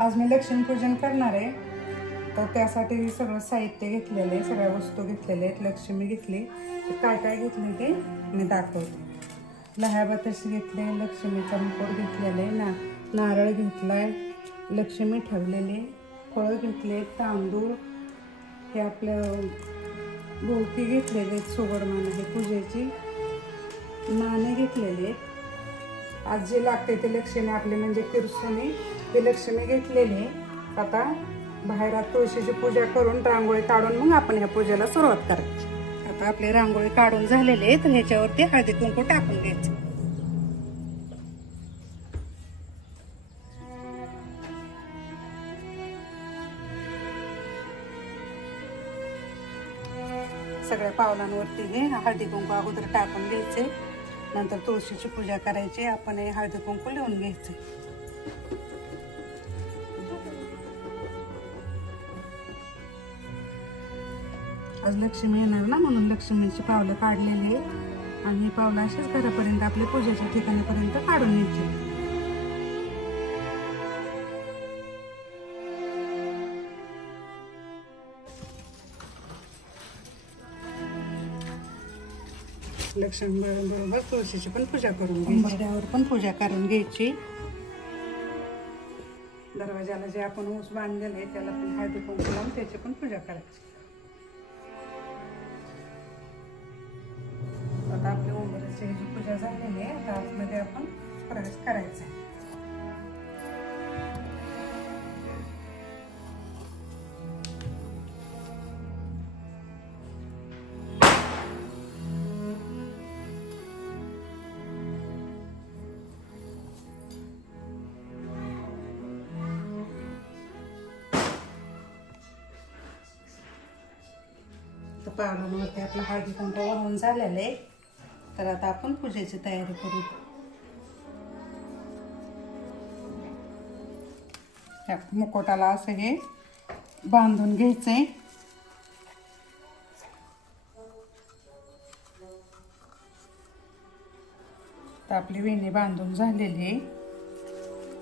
आज मी लक्ष्मीपूजन करणार आहे, तर त्यासाठी सगळं साहित्य घेतलेलं आहे, सगळ्या वस्तू घेतलेल्या आहेत. लक्ष्मी घेतली, काय काय घेतली ते मी दाखवते. लहाबतशी घेतले, लक्ष्मीचा मुकुट घेतलेला आहे, नारळ घेतलाय, लक्ष्मी ठेवलेले, फळं घेतले, तांदूळ, हे आपलं गोळकी घेतलेले, सुगडमान आहे पूजेची, नाणे घेतलेले. आज जे लागते ते लक्ष्मी आपले म्हणजे किरसुनी ते लक्ष्मी घेतलेले. आता बाहेरात तुळशीची पूजा करून रांगोळी काढून मग आपण ह्या पूजेला सुरुवात करायची. आता आपली रांगोळी काढून झालेली आहे, तर ह्याच्यावरती हळदी कुंकू टाकून घ्यायचं. सगळ्या पावलांवरती हे हळदी कुंकू अगोदर टाकून घ्यायचे, नंतर तुळशीची पूजा करायची. आपण हे हळदी कुंकू लिहून घ्यायचे. आज लक्ष्मी येणार ना, म्हणून लक्ष्मीची पावलं काढलेली आहे आणि ही पावलं अशीच घरापर्यंत आपल्या पूजेच्या ठिकाणापर्यंत काढून न्यायची. लक्ष्मी बरोबर तुळशीची पण पूजा करून घ्यायची, पण पूजा करून घ्यायची. दरवाजाला जे आपण ऊस बांधलेलं आहे त्याला पण हळदी कुंकू लावून त्याची पण पूजा करायची. आता आपल्या उंबराची पूजा झालेली आहे, आता आतमध्ये आपण प्रवेश करायचा आहे. पावलांवरती आपलं हळदी कुंकू वाहून झालेलं आहे, तर आता आपण पूजेची तयारी करू. मुकुटाला असं हे बांधून घ्यायचंय. तर आपली वेणी बांधून झालेली आहे,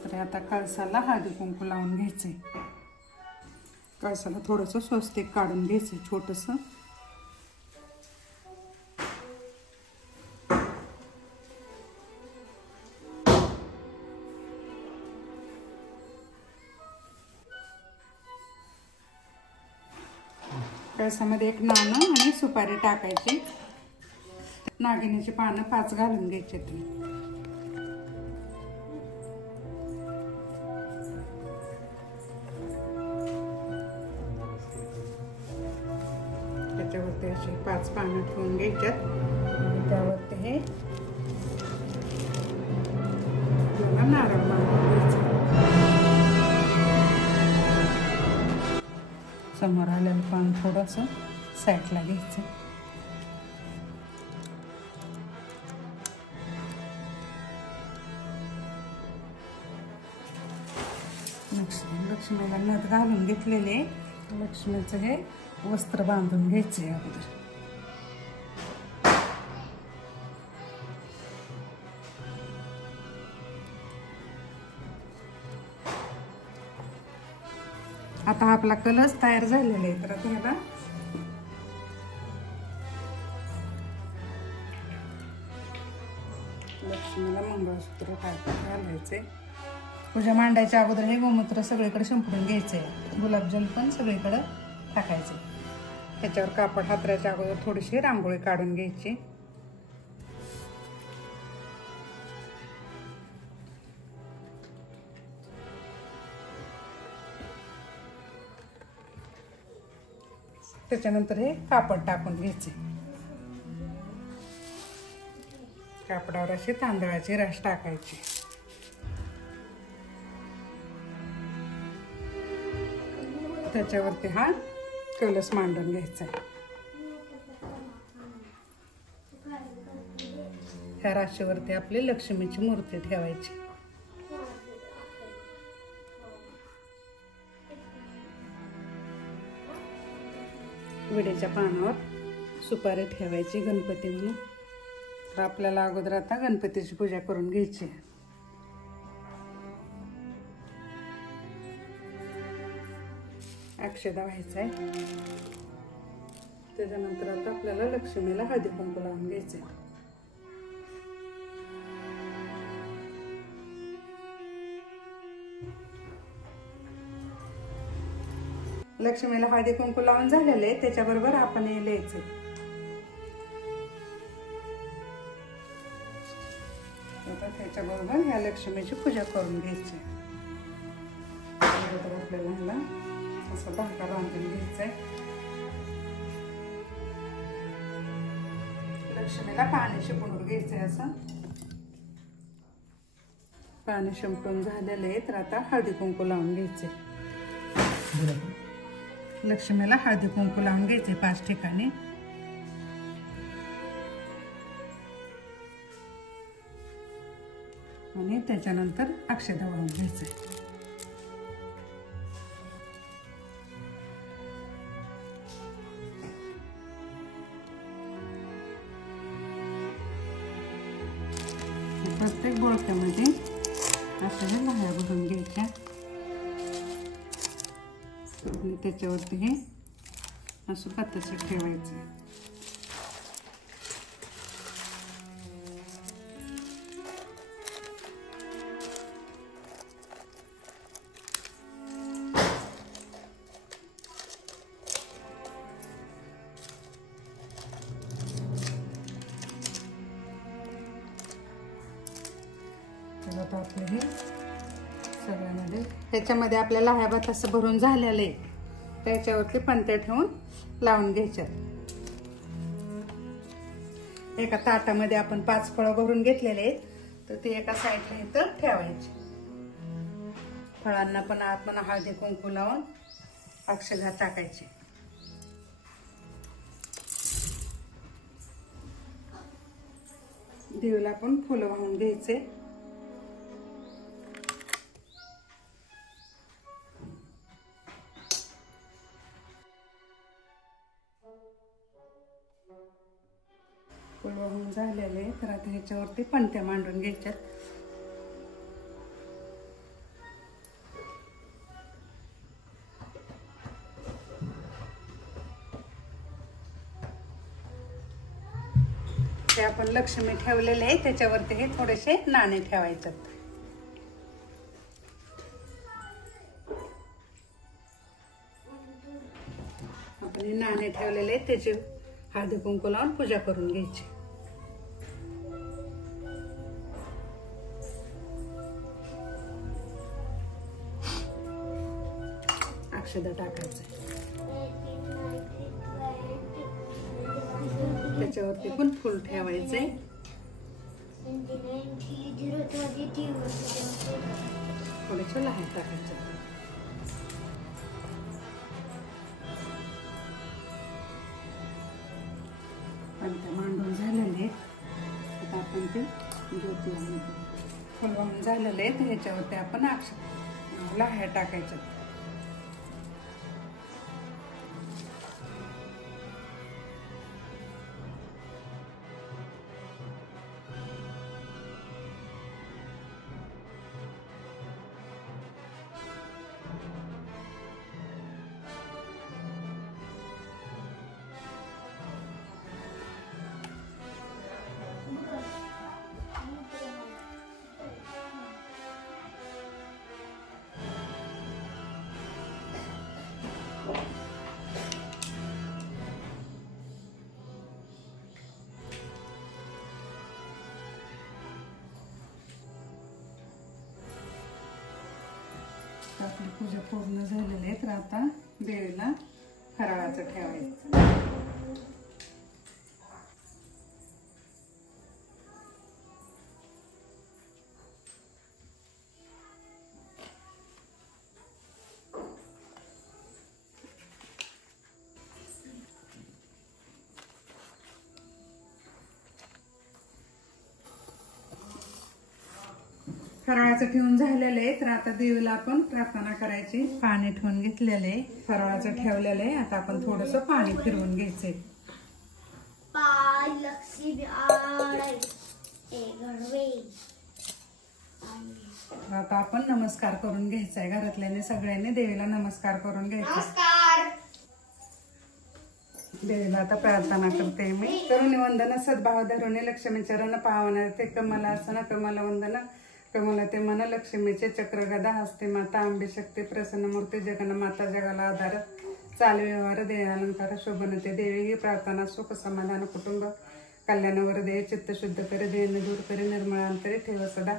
तर आता कळसाला हळदी कुंकू लावून घ्यायचंय. कळसाला थोडंसं स्वस्तिक काढून घ्यायचंय छोटंसं. कळसामध्ये एक नाणं आणि सुपारी टाकायची. नागिनीची पानं 5 घालून घ्यायची. त्याच्यावरती अशी 5 पानं ठेवून घ्यायच्यात. त्यावरती हे नारळ बांधून घ्यायचं. समोर आलेलं पान थोडंसं साईडला घ्यायचं. लक्ष्मीला नथ घालून घेतलेले. लक्ष्मीचं हे वस्त्र बांधून घ्यायचे अगोदर. आता आपला कलश तयार झालेला आहे, तर आता ह्याला लक्ष्मीला मंगळसूत्र घालायचे. पूजा मांडायच्या अगोदर हे गोमूत्र सगळीकडे शिंपडून घ्यायचे. गुलाबजल पण सगळीकडे टाकायचे. त्याच्यावर कापड हातरायच्या अगोदर थोडीशी रांगोळी काढून घ्यायची. त्याच्यानंतर हे कापड टाकून घ्यायचे. कापडावर अशी तांदळाची रास टाकायची. त्याच्यावरती हा कलश मांडून घ्यायचा. ह्या राशीवरती आपली लक्ष्मीची मूर्ती ठेवायची. विड्याच्या पानावर सुपारी ठेवायची गणपती म्हणून. तर आपल्याला अगोदर आता गणपतीची पूजा करून घ्यायची. अक्षदा व्हायचा आहे. त्याच्यानंतर आता आपल्याला लक्ष्मीला हळदी कुंकू लावून घ्यायचंय. लक्ष्मीला हळदी कुंकू लावून झालेले त्याच्याबरोबर आपण हे लिहायचं. त्याच्याबरोबर ह्या लक्ष्मीची पूजा करून घ्यायची. आपल्याला ह्याला असं धागा बांधून घ्यायचंय. लक्ष्मीला पाणी शिंपडून घ्यायचंय. असं पाणी शिंपडून झालेले तर आता हळदी कुंकू लावून घ्यायचे. लक्ष्मीला हळदी कुंकू लावून घ्यायचे 5 ठिकाणी. आणि त्याच्यानंतर अक्षदा वाहून घ्यायचे. प्रत्येक बोळक्यामध्ये अशा लाह्या भरून घ्यायच्या आणि त्याच्यावरती हे असं पातळ ठेवायचं. आता आपलं हे सगळ्यामध्ये ह्याच्यामध्ये आपल्याला लाह्या भात असं भरून झालेलं आहे. त्याच्यावरती पंत्या ठेवून लावून घ्यायच्यात. एका ताटामध्ये आपण 5 फळं भरून घेतलेले आहेत तर ते एका साईडला इथं ठेवायचे. फळांना पण आपण हळदी कुंकू लावून अक्षदा टाकायची. देवीला पण फुलं वाहून घ्यायचे. फुल वाहून झालेले तर आता ह्याच्यावरती पंत्या मांडून घ्यायच्यात. ते आपण लक्ष्मी ठेवलेले आहे त्याच्यावरती हे थोडेसे नाणे ठेवायचे. आपण हे नाणे ठेवलेले आहेत त्याची हळदी कुंकू लावून पूजा करून घ्यायची. अक्षदा टाकायचं. त्याच्यावरती पण फुल ठेवायचंय. थोड्याशा लाह्या टाकायच्या. पंत्या मांडून झालेले आता आपण ते ज्योती लावून फुल वाहून झालेले आहेत. ह्याच्यावरती आपण लाह्या टाकायच्या. आपली पूजा पूर्ण झालेली आहे तर आता देवीला फराळाचं ठेवायचं. फराळाचं ठेवून झालेलं आहे तर आता देवीला आपण प्रार्थना करायची. पाणी ठेवून घेतलेले फराळाचं ठेवलेलं आहे. आता आपण थोडस पाणी फिरवून घ्यायचंय. आता आपण नमस्कार करून घ्यायचा आहे. घरातल्याने सगळ्यांनी देवीला नमस्कार करून घ्यायचा. देवीला आता प्रार्थना करते मी. करुणी वंदन सद्भाव धरुणी लक्ष्मी चरण पावन ते कमला आसन कमला वंदन कमला ते मन लक्ष्मीचे चक्र गदा हस्ते माता अंबे शक्ती प्रसन्न मूर्ती जगन माता जगाला आधार चाल व्यवहार दे अलंकार शोभनते देवी ही प्रार्थना सुख समाधान कुटुंब कल्याणावर दे चित्त शुद्ध करे देण दूर करे निर्मळांतरे ठेव सदा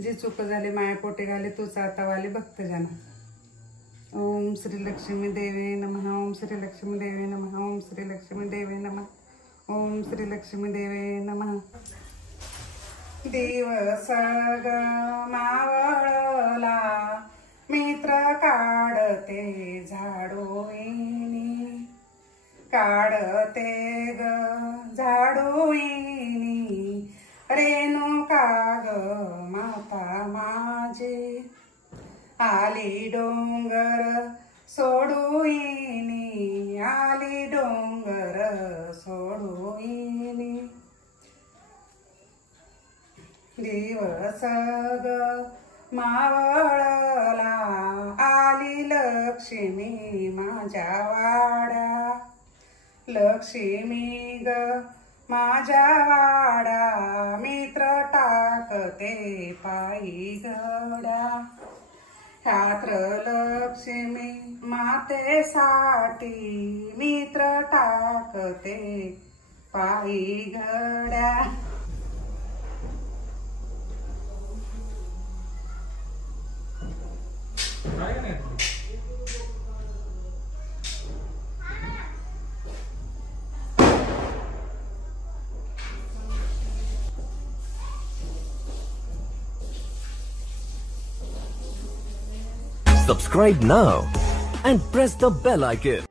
जी चूक झाली माया पोटे घाले तूच आता वाले भक्तजना. ओम श्री लक्ष्मी देवी नमः. ओम श्री लक्ष्मी देवी नमः. ओम श्री लक्ष्मी देवी नमः. ओम श्री लक्ष्मी देवी नमः. दिवस ग मावळला मित्र काढते झाडोईनी काढते ग झाडोईनी रेणुका ग माता माझी आली डोंगर सोडूईनी आली डोंगर सोडूईनी. दिवस ग मावळला आली लक्ष्मी माझ्या वाड्या लक्ष्मी ग माझ्या वाड्या मित्र टाकते पायी घड्या ह्यात्र लक्ष्मी मातेसाठी मित्र टाकते पायी घड्या. Subscribe now and press the bell icon.